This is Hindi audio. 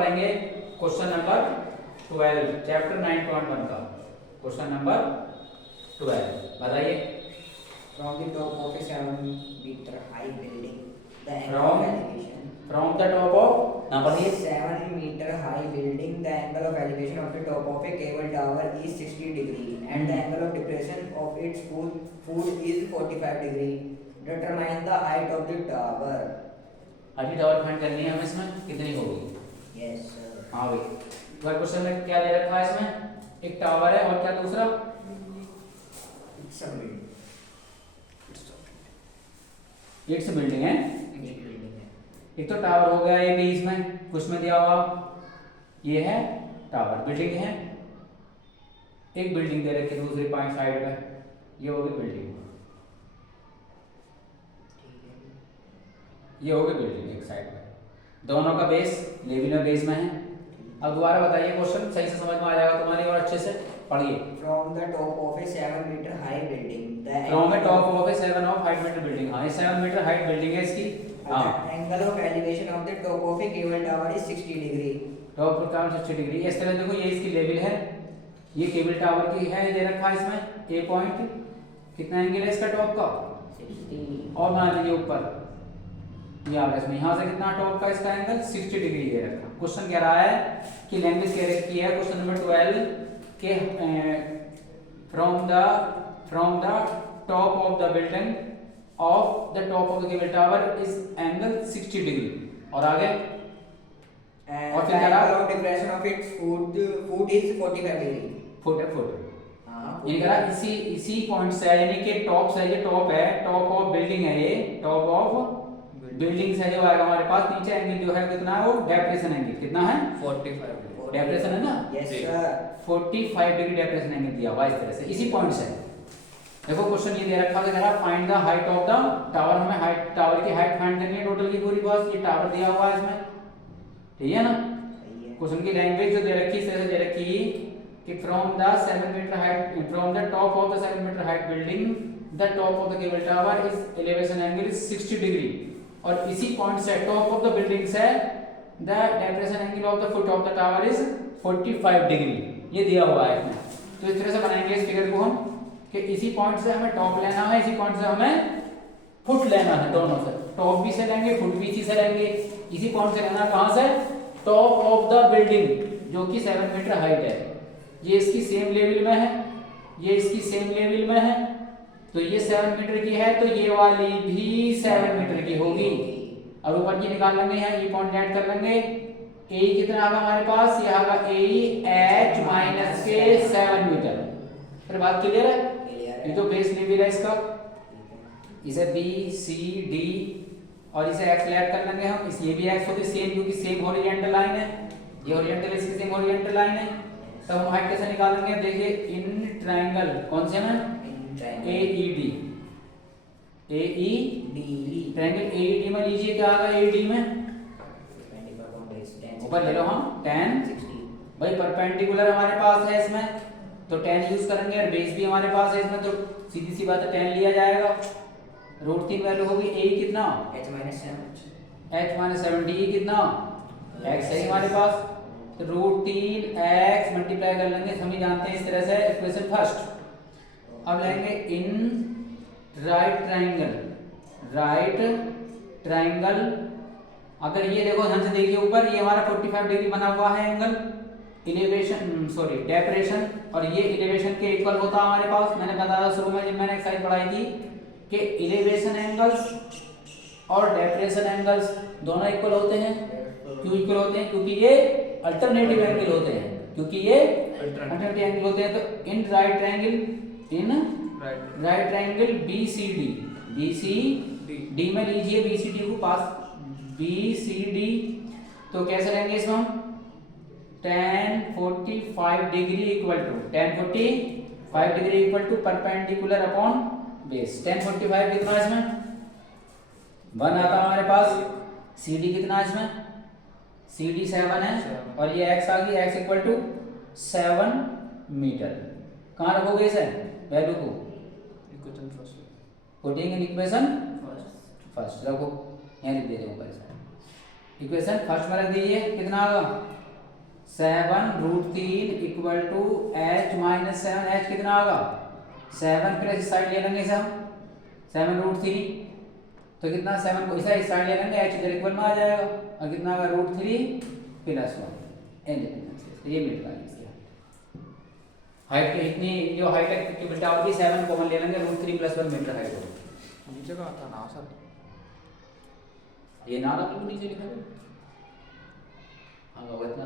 पढ़ेंगे क्वेश्चन नंबर 12 चैप्टर 9.1 का क्वेश्चन नंबर 12। बताइए। From the top of a 7-meter high building, the angle From- of elevation. From the top of, ना पढ़िए। 7-meter high building, the angle of elevation of the top of a cable tower is 60 degree, and the angle of depression of its foot is 45 degree. Determine the height of the tower. अभी टावर फाइंड करनी है हमें, इसमें कितनी होगी? Yes sir. हाँ भाई, क्वेश्चन में क्या दे रखा है? इसमें एक टावर है और क्या दूसरा? It's a building. It's building है। It's a building है. एक तो टावर हो गया, ये भी इसमें कुछ में दिया हुआ, ये है टावर, बिल्डिंग है। एक बिल्डिंग दे रखी दूसरी पॉइंट साइड पे, ये होगी बिल्डिंग, ये होगी बिल्डिंग एक साइड पे। दोनों का बेस लेवल में बेस में है। अब दोबारा बताइए, क्वेश्चन सही से समझ में आ जाएगा तुम्हारी और अच्छे से पढ़िए। From the top of a 7-meter high building, the from a top of a 7 of height metre building. हाँ, ये 7 मीटर हाइट बिल्डिंग है इसकी। हाँ, angle of elevation of the top of a cable tower is 60 degree. Top पर टावर 60 डिग्री। इस तरह देखो, ये इसकी लेवल है, ये केबल टावर की है, दे रखा है इसमें ए पॉइंट। कितना एंगल है इसका टॉप का? 60. और मान लीजिए ऊपर ये आ गया इसमें, यहाँ से कितना टॉप का इसका एंगल 60 डिग्री दे रखा। क्वेश्चन कह रहा है कि लैंग्वेज कह रखी है क्वेश्चन नंबर 12 के from the top of the building of the top of the cable tower is angle 60 degree. और आगे And और the फिर क्या रहा? angle of depression of its foot is 45 degree. Foot है, फुट हाँ, ये कह रहा इसी पॉइंट से, यानी कि टॉप से, ये टॉप है, टॉप ऑफ बिल्डिंग है, ये टॉप ऑफ बिल्डिंग से जो आएगा हमारे पास, नीचे एंगल जो है कितना है, वो डेप्रेशन एंगल कितना है? 45 डेप्रेशन है ना? Yes जी। sir. 45 डिग्री डेप्रेशन एंगल दिया हुआ इस तरह से, इसी पॉइंट से। देखो क्वेश्चन ये दे रखा है, find the height of the tower. हमें हाइट, टावर की हाइट फाइंड करनी है टोटल की पूरी। बस ये टावर दिया हुआ है इसमें, ठीक है ना? सही है. क्वेश्चन की लैंग्वेज जो दे रखी इस तरह से दे रखी कि from the 7 metre height, from the top of the 7 metre height building the top of the cable tower is elevation angle is 60 degree. और इसी पॉइंट से, टॉप ऑफ द बिल्डिंग से, the depression angle of the foot of the tower is 45 degree. ये दिया हुआ है इसमें। तो इस तरह से बनाएंगे इस फिगर को हम कि इसी पॉइंट से हमें टॉप लेना है, इसी पॉइंट से हमें फुट लेना है। दोनों से, टॉप भी से लेंगे, फुट भी इसी से लेंगे। इसी पॉइंट से लेना, कहां से? टॉप ऑफ द बिल्डिंग जो कि 7 मीटर हाइट है। ये इसकी सेम लेवल में है, ये इसकी सेम लेवल में है, तो ये 7 मीटर की है, तो ये वाली भी 7 मीटर की होगी। और ऊपर की निकाल लेंगे, यहाँ ये पॉइंट ऐड कर लेंगे। ए कितना आगा हमारे पास? ये आगा ए एच माइनस के 7 मीटर। फिर बात क्लियर है? Clear ये तो बेस लेवल है इसका। इसे बी सी डी और इसे एक्स ऐड कर लेंगे हम। इस ये भी एक्स होगी सेम, क्योंकि सेम हॉरिजॉन्टल लाइन है, ये हॉरिजॉन्टल इसकी सेम हॉरिजॉन्टल लाइन है। तब हम हाइट कैसे निकालेंगे? देखिए इन ट्रायंगल, कौन से में? A E D, A E D. Triangle A E D में लीजिए, क्या आएगा ए डी में? 25 on base 10. ऊपर ले लो हम tan। 60. भाई परपेंडिकुलर हमारे पास है इसमें, तो tan यूज करेंगे, और बेस भी हमारे पास है इसमें, तो सीधी सी बात है tan लिया जाएगा। रूट 3 वैल्यू होगी ए कितना? H minus 7. h माइनस 70 कितना? x है हमारे पास, तो रूट 3 x मल्टीप्लाई कर लेंगे। हम ही जानते हैं इस तरह से इक्वेशन फर्स्ट। अब लेंगे इन राइट ट्रायंगल, राइट ट्रायंगल। अगर ये देखो ध्यान से देखिए, ऊपर ये हमारा 45 डिग्री बना हुआ है एंगल, इलेवेशन सॉरी डेप्रेशन, और ये इलेवेशन के इक्वल होता है हमारे पास। मैंने बताया शुरू में जब मैंने एक्सरसाइज पढ़ाई थी कि इलेवेशन एंगल्स और डेप्रेशन एंगल्स दोनों इक्वल होते हैं। क्यों इक्वल होते हैं? क्योंकि ये अल्टरनेटिव एंगल होते हैं, क्योंकि ये अल्टरनेटिव एंगल होते हैं। तो in right triangle, in right triangle B C D, B C D में लीजिए बी सी डी को पास, बी सी डी। तो कैसे लेंगे इसमें हम? tan 45 degree equal to, tan 45 degree equal to perpendicular upon base. tan 45 कितना है इसमें? 1 आता है हमारे पास। सी डी कितना है इसमें? सी डी 7 है, और ये x आ गई, x इक्वल टू 7 मीटर। कहाँ रखोगे इसे वैल्यू को? पुटिंग इन इक्वेशन फर्स्ट रखो, यहाँ लिख दे दो ऊपर। इक्वेशन फर्स्ट में रख दीजिए, कितना होगा 7√3 equal to h minus 7, h कितना होगा 7 प्लस इस साइड ले लेंगे इसे हम 7√3, तो कितना 7 को इस साइड ले लेंगे h इधर इक्वल में आ जाएगा और कितना होगा √3 प्लस 1 एन ये मिल रहा है। हाइट इतनी जो हाइट की बेटा होगी 7 कॉमन ले लेंगे √3 प्लस 1 मीटर हाइट होगी। नीचे का आता ना सर, ये नाला बिल्कुल नीचे लिखा है। हाँ इतना